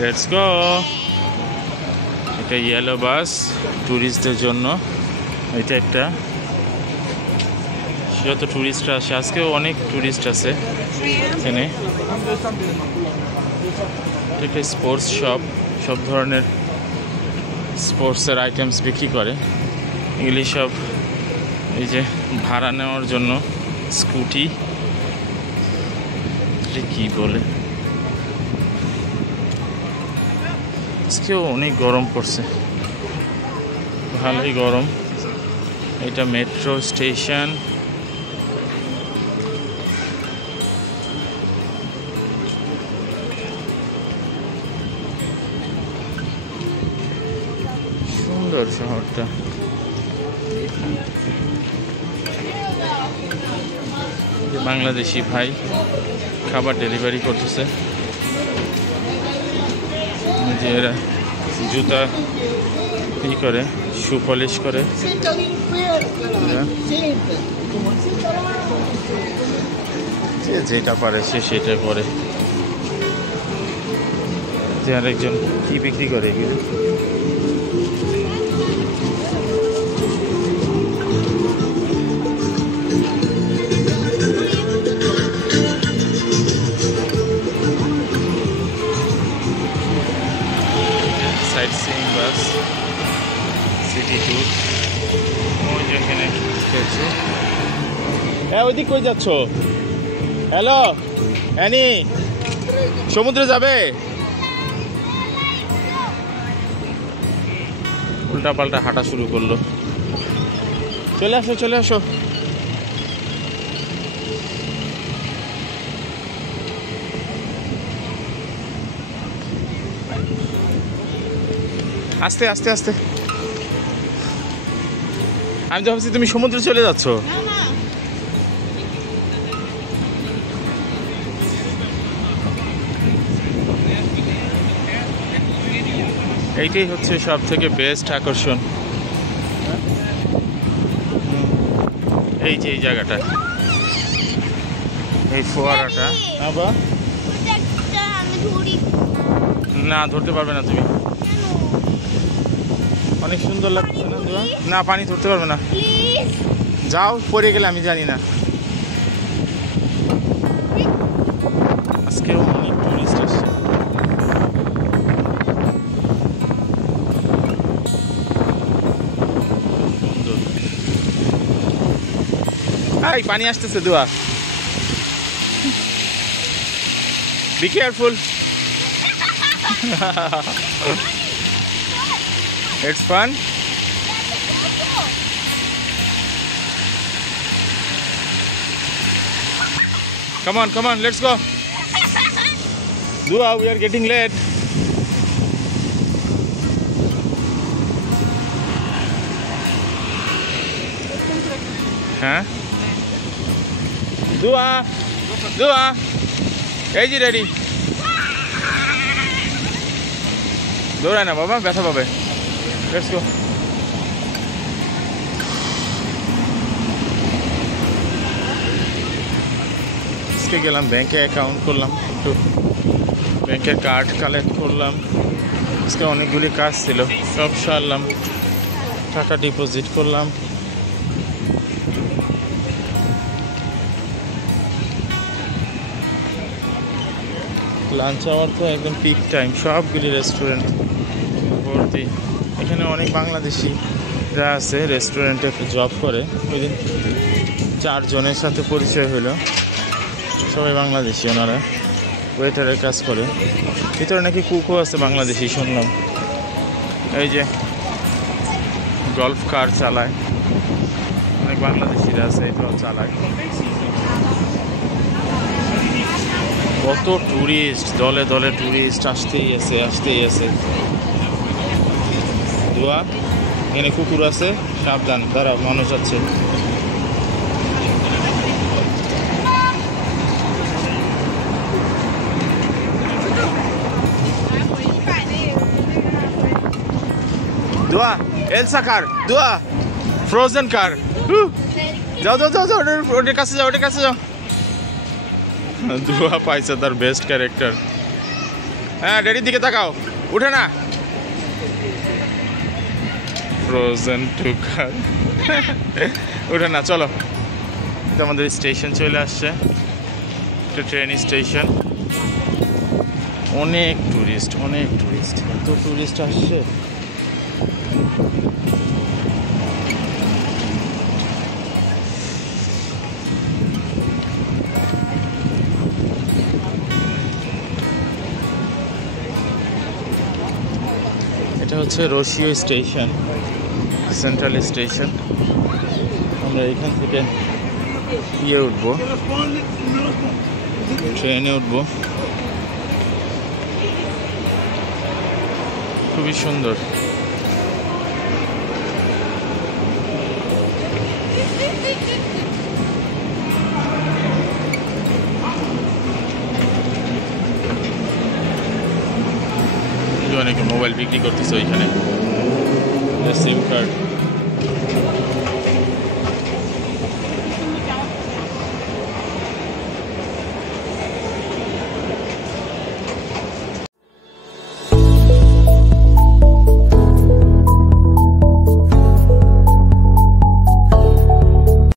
Let's go. এটা yellow বাস ট্যুরিস্টদের জন্য। এটা একটা যত ট্যুরিস্টরা আসে, আজকেও অনেক ট্যুরিস্ট আছে এখানে। একটা স্পোর্টস শপ, সব ধরনের স্পোর্টসের আইটেমস বিক্রি করে। এগুলি সব এই যে ভাড়া নেওয়ার জন্য স্কুটি, কি বলে, আজকেও অনেক গরম পড়ছে, ভালোই গরম। এটা মেট্রো স্টেশন। সুন্দর শহরটা। বাংলাদেশি ভাই খাবার ডেলিভারি করতেছে। যে এরা জুতা ই করে, শু পলিশ করে। যেটা পারে সে সেটা করে। যে আরেকজন কি বিক্রি করে এগুলো। সাইট সিইং বাস, সিটি ট্যুর। ওই যেখানে খেয়েছে। হ্যাঁ, ওইদিক কই যাচ্ছ? হ্যালো অ্যানি, সমুদ্রে যাবে? উল্টা পাল্টা হাঁটা শুরু করলো। চলে আসো, চলে আসো। আস্তে আস্তে আস্তে। আমি তো ভাবছি তুমি সমুদ্রে চলে যাচ্ছ। এইটাই হচ্ছে সব থেকে বেস্ট আকর্ষণ। এই যে এই জায়গাটা, এই ফোয়ারাটা। না, ধরতে পারবে না তুমি। অনেক সুন্দর লাগছে না? না, পানি ধরতে পারবে না। যাও, পড়ে গেলে আমি জানি না। আজকেও অনেক টুরিস্ট আসছে। এই পানি আসতেছে, দোয়া। Be careful. It's fun. Come on, let's go. Dua, we are getting late. Huh? Dua. Hey, ji ready? দৌড়ায় না বাবা, ব্যথা পাবে। Let's go. আজকে গেলাম ব্যাংকে, অ্যাকাউন্ট করলাম, একটু ব্যাংকের কার্ড কালেক্ট করলাম। আজকে অনেকগুলি কাজ ছিল, সব সারলাম, টাকা ডিপোজিট করলাম। লাঞ্চ আওয়ার তো একদম পিক টাইম, সবগুলি রেস্টুরেন্ট ভর্তি। এখানে অনেক বাংলাদেশিরা আছে, রেস্টুরেন্টে জব করে। ওই দিন 4 জনের সাথে পরিচয় হলো, সবাই বাংলাদেশি। ওনারা ওয়েটারের কাজ করে। ভিতরে নাকি কুকও আছে বাংলাদেশি শুনলাম। এই যে গল্ফ কার চালায়, অনেক বাংলাদেশিরা আছে, এটাও চালায়। কত ট্যুরিস্ট, দলে দলে ট্যুরিস্ট আসতেই আছে। দোয়া, এখানে কুকুর আছে, সাবধান, দাঁড়াও, মানুষ আছে। দোয়া, এলসা কার, দোয়া, ফ্রোজেন কার। যাও, ওটার কাছে যাও। দোয়া পাইছে তার বেস্ট ক্যারেক্টার। হ্যাঁ ড্যাডির দিকে তাকাও, উঠে না। ফ্রোজেন টুকার উঠে না, চলো। তো আমাদের স্টেশন চলে আসছে, একটা ট্রেন স্টেশন। অনেক টুরিস্ট, এত টুরিস্ট আসছে। এটা হচ্ছে রশিয়া স্টেশন, সেন্ট্রাল স্টেশন। আমরা এখান থেকে উঠবো, ট্রেনে উঠবো। খুবই সুন্দর। অনেকে মোবাইল বিক্রি করতেছে ওইখানে, সিম কার্ড।